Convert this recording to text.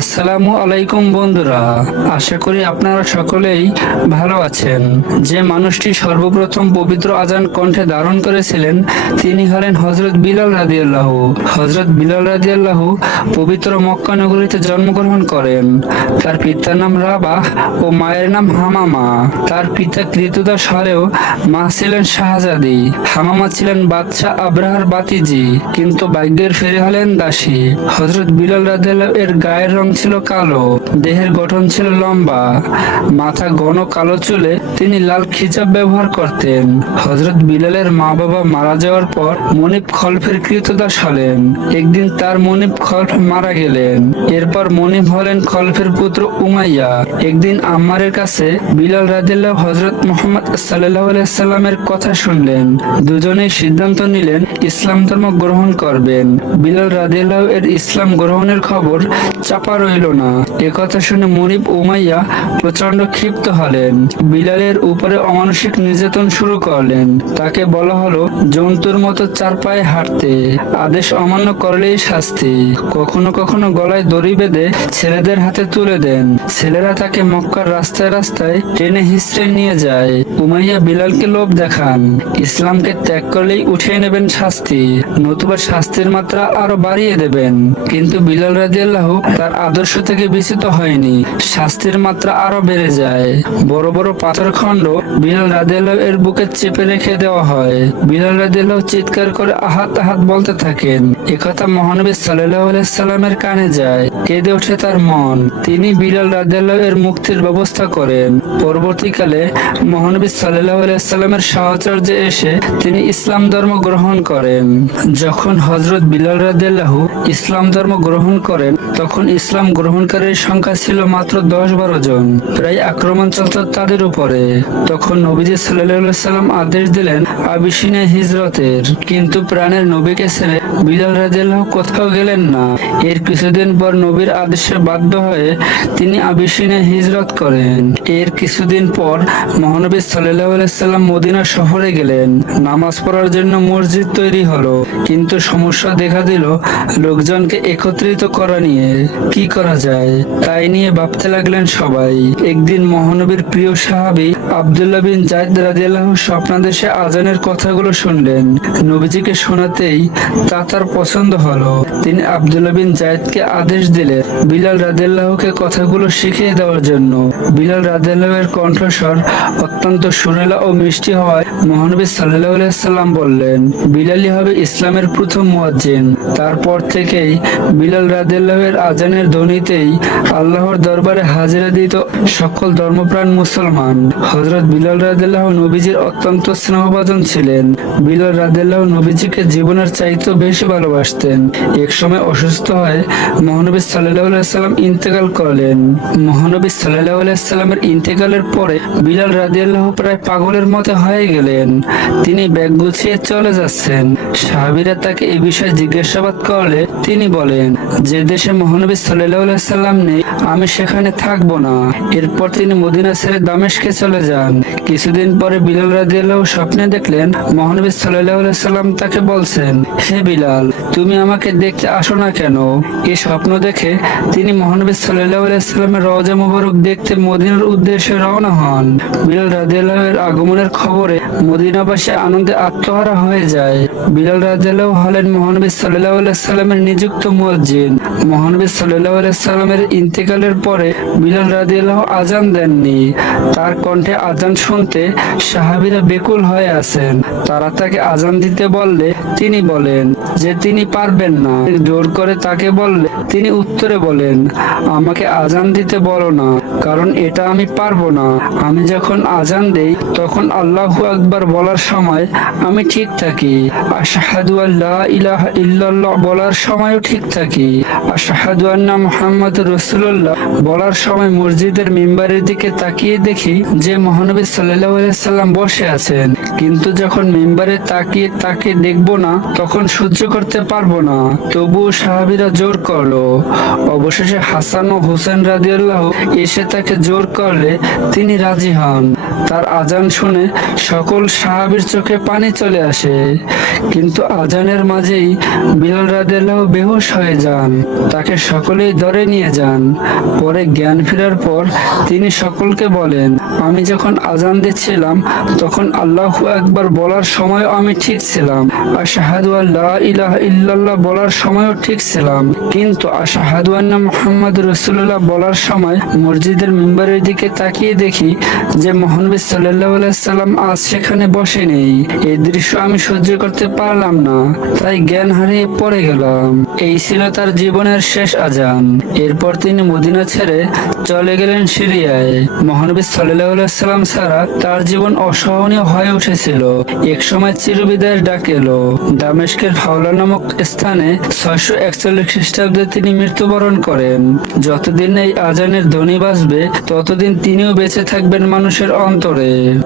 আসসালামু আলাইকুম বন্ধুরা, আশা করি আপনারা সকলেই ভালো আছেন। যে মানুষটি সর্বপ্রথম পবিত্র আজান কণ্ঠে ধারণ করেছিলেন তিনি হলেন হযরত বিলাল রাদিয়াল্লাহু। হযরত বিলাল রাদিয়াল্লাহু পবিত্র মক্কা নগরীতে জন্মগ্রহণ করেন। তার পিতার নাম রাবাহ ও মায়ের নাম হামামা। তার পিতা কৃতদাস হলেও মা ছিলেন শাহজাদি। হামামা ছিলেন বাদশাহ আব্রাহার বাতিজি, কিন্তু ভাগ্যের ফেরে হলেন দাসী। হযরত বিলাল রাদিয়াল্লাহু এর গায়ের রং ছিল কালো, দেহের গঠন ছিল লম্বা, মাথা ঘন কালো চুলে তিনি লাল খিজাব ব্যবহার করতেন। হযরত বিলালের মা বাবা মারা যাওয়ার পর মনিব খলফের কৃতদাস হলেন। একদিন তার মনিব খলফ মারা গেলেন। এরপর মনিব হলেন খলফের পুত্র উমাইয়া। একদিন আম্মারের কাছে বিলাল রাদিয়াল্লাহু হযরত মুহাম্মদ সাল্লাল্লাহু আলাইহি সাল্লামের কথা শুনলেন। দুজনেই সিদ্ধান্ত নিলেন ইসলাম ধর্ম গ্রহণ করবেন। বিলাল রাদিয়াল্লাহু এর ইসলাম গ্রহণের খবর চাপা রইল না। একথা শুনে মনিব উমাইয়া প্রচন্ড ক্ষিপ্ত হলেন। বিলালের উপরে অমানসিক নির্যাতন শুরু করলেন। তাকে বলা হলো জন্তুর মতো চার পায়ে হাঁটতে, আদেশ অমান্য করলেই শাস্তি। কখনো কখনো গলায় দড়ি বেঁধে ছেলেদের হাতে তুলে দেন। ছেলেরা তাকে মক্কার রাস্তায় রাস্তায় টেনে হিঁচড়ে নিয়ে যায়। উমাইয়া বিলালকে লোভ দেখান, ইসলামকে ত্যাগ করলেই উঠিয়ে নেবেন শাস্তি, নতুবা শাস্তির মাত্রা আরো বাড়িয়ে দেবেন। কিন্তু বিলাল রাদিয়াল্লাহু তার আদর্শ থেকে বিচ্যুত হয়নি। শাস্তির মাত্রা আরো বেড়ে যায়। বড় বড় পাথরখণ্ড বিলাল রাদিয়াল্লাহু এর বুকে চেপে রেখে দেওয়া হয়। বিলাল রাদিয়াল্লাহু চিৎকার করে আহাত আহাত বলতে থাকেন। একথা মহানবী সাল্লাল্লাহু আলাইহি সাল্লামের কানে যায়। কেঁদে ওঠে তার মন। তিনি বিলাল রাদিয়াল্লাহু এর মুক্তির ব্যবস্থা করেন। পরবর্তীকালে মহানবী সাল্লাল্লাহু আলাইহি সাল্লামের সাহচর্যে এসে তিনি ইসলাম ধর্ম গ্রহণ করেন। যখন হযরত বিলাল রাদিয়াল্লাহু ইসলাম ধর্ম গ্রহণ করেন তখন ইসলাম গ্রহণকারীর সংখ্যা ছিল মাত্র 10-12 জন। প্রায় আক্রমণ চলত তাদের উপরে। তখন নবীজি সাল্লাল্লাহু আলাইহি সাল্লাম আদেশ দিলেন আবিসিনিয়া হিজরতের। কিন্তু প্রাণের নবীকে ছেড়ে বিলাল রাদিয়াল্লাহু কোথাও গেলেন না। এর কিছুদিন পর নবীর আদেশে বাধ্য হয়ে তিনি আবিসিনিয়া হিজরত করেন। এর কিছুদিন পর মহানবী সাল্লাল্লাহু আলাইহি সাল্লাম মদিনা শহরে গেলেন। নামাজ পড়ার জন্য মসজিদ তৈরি হলো, কিন্তু সমস্যা দেখা দিল লোকজনকে একত্রিত করা নিয়ে। কি করা যায় তাই নিয়ে ভাবতে লাগলেন সবাই। একদিন মহানবীর প্রিয় সাহাবী আব্দুল্লাহ বিন যায়েদ রাদিয়াল্লাহু স্বপ্নাদেশে আজানের কথাগুলো শুনলেন। নবীজিকে শোনাতেই তা তার পছন্দ হলো। তিনি আব্দুল্লাহ বিন যায়েদকে আদেশ দিলেন বিলাল রাদিয়াল্লাহুকে কথাগুলো শিখিয়ে দেওয়ার জন্য। বিলাল রাদিয়াল্লাহু এর কণ্ঠস্বর অত্যন্ত সুরেলা ও মিষ্টি হওয়ায় মহানবী সাল্লাল্লাহু আলাইহি সাল্লাম বললেন বিলালই হবে ইসলামের প্রথম মুয়াজ্জিন। তারপর থেকেই বিলাল রাদিয়াল্লাহু এর আজানের ধ্বনিতেই আল্লাহর দরবারে হাজিরা দিত সকল ধর্মপ্রাণ মুসলমান। হযরত বিলাল রাদিয়াল্লাহু নবীজির অত্যন্ত স্নেহভাজন ছিলেন। বিলাল রাদিয়াল্লাহু নবীজিকে জীবনের চাইতেও বেশি ভালোবাসতেন। এক সময় অসুস্থ হয়ে মহানবী সাল্লাল্লাহু আলাইহি সাল্লাম ইন্তেকাল করলেন। মহানবী সাল্লাল্লাহু আলাইহি সাল্লামের ইন্তেকালের পরে বিলাল রাদিয়াল্লাহু প্রায় পাগলের মতো হয়ে গেলেন। তিনি ব্যাগ গুছিয়ে চলে যাচ্ছেন। সাহাবীরা তাকে এই বিষয়ে জিজ্ঞাসাবাদ করলে তিনি বলেন যে দেশে মহানবী সাল্লাল্লাহু আলাইহি সাল্লাম নেই আমি সেখানে থাকবো না। এরপর তিনি মদিনা ছেড়ে দামেস্কে চলে যান। কিছুদিন পরে বিলাল রাদিয়াল্লাহু স্বপ্নে দেখলেন মহানবী সাল্লাল্লাহু আলাইহি সাল্লাম তাকে বলছেন হে বিলাল তুমি আমাকে দেখতে আসো না কেন? এই স্বপ্ন দেখে তিনি মহানবী সাল্লাল্লাহু আলাইহি সাল্লামের রওজা মুবারক দেখতে মদিনার উদ্দেশ্যে রওনা হন। বিলাল রাদিয়াল্লাহু এর আগমনের খবরে মদিনাবাসী আনন্দে আত্মহারা হয়ে যায়। বিলাল রাদিয়াল্লাহু হলেন মহানবী সাল্লাল্লাহু আলাইহি সাল্লামের নিযুক্ত মুয়াজ্জিন। মহানবী সাল্লাল্লাহু আলাইহি সাল্লামের ইন্তেকালের পরে বিলাল রাদিয়াল্লাহু আজান দেননি। তার কণ্ঠে আজান শুনতে সাহাবীরা বেকুল হয়ে আছেন। তারা তাকে আজান দিতে বললে তিনি বলেন যে তিনি পারবেন না। জোর করে তাকে বললে তিনি উত্তরে বলেন আমাকে আজান দিতে বলো না, কারণ এটা আমি পারবো না। আমি যখন আজান দেই তখন আল্লাহু আকবার বলার সময় আমি ঠিক থাকি, আশহাদু আল্লা ইলাহা ইল্লাল্লাহ বলার সময়ও ঠিক থাকি, আশহাদু আন্না মুহাম্মাদুর রাসূলুল্লাহ বলার সময় মসজিদের মিম্বারের দিকে তাকিয়ে দেখি যে মহানবী সাল্লাল্লাহু আলাইহি সাল্লাম বসে আছেন। কিন্তু যখন মিম্বারে তাকিয়ে তাকে দেখবো না তখন সহ্য করতে পারবো না। তবুও সাহাবীরা জোর করলো। অবশেষে হাসান ও হোসেন রাদিয়াল্লাহু এসে তাকে জোর করলে তিনি রাজি হন। তার আজান শুনে সকল সাহাবীর চোখে পানি চলে আসে। কিন্তু আজানের মাঝেই বিলাল রাদিয়াল্লাহু বেহুশ হয়ে যান। তাকে সকলেই ধরে নিয়ে যান। পরে জ্ঞান ফেরার পর তিনি সকলকে বলেন, আমি যখন আজান দিচ্ছিলাম তখন আল্লাহু আকবার বলার সময় আমি ঠিক ছিলাম, আশহাদু আল্লা ইলাহা ইল্লাল্লাহ বলার সময়ও ঠিক ছিলাম, কিন্তু আশহাদু আন্না মুহাম্মাদুর রাসূলুল্লাহ বলার সময় মসজিদের মিম্বারের দিকে তাকিয়ে দেখি যে মহানবী সাল্লাল্লাহু আলাইহি সাল্লাম আজ সেখানে বসে নেই। এই দৃশ্য আমি সহ্য করতে পারলাম না, তাই জ্ঞান হারিয়ে পড়ে গেলাম। এই ছিল তার জীবনের শেষ আজান। এরপর তিনি মদিনা ছেড়ে চলে গেলেন সিরিয়ায়। মহানবী সাল্লাল্লাহু আলাইহি সাল্লাম ছাড়া তার জীবন অসহনীয় হয়ে উঠেছিল। এক সময় চিরবিদায়ের ডাক এলো। দামেস্কের হাওলা নামক স্থানে 641 খ্রিস্টাব্দে তিনি মৃত্যুবরণ করেন। যতদিন এই আজানের ধ্বনি বাজবে ততদিন তিনিও বেঁচে থাকবেন মানুষের অন্তরে।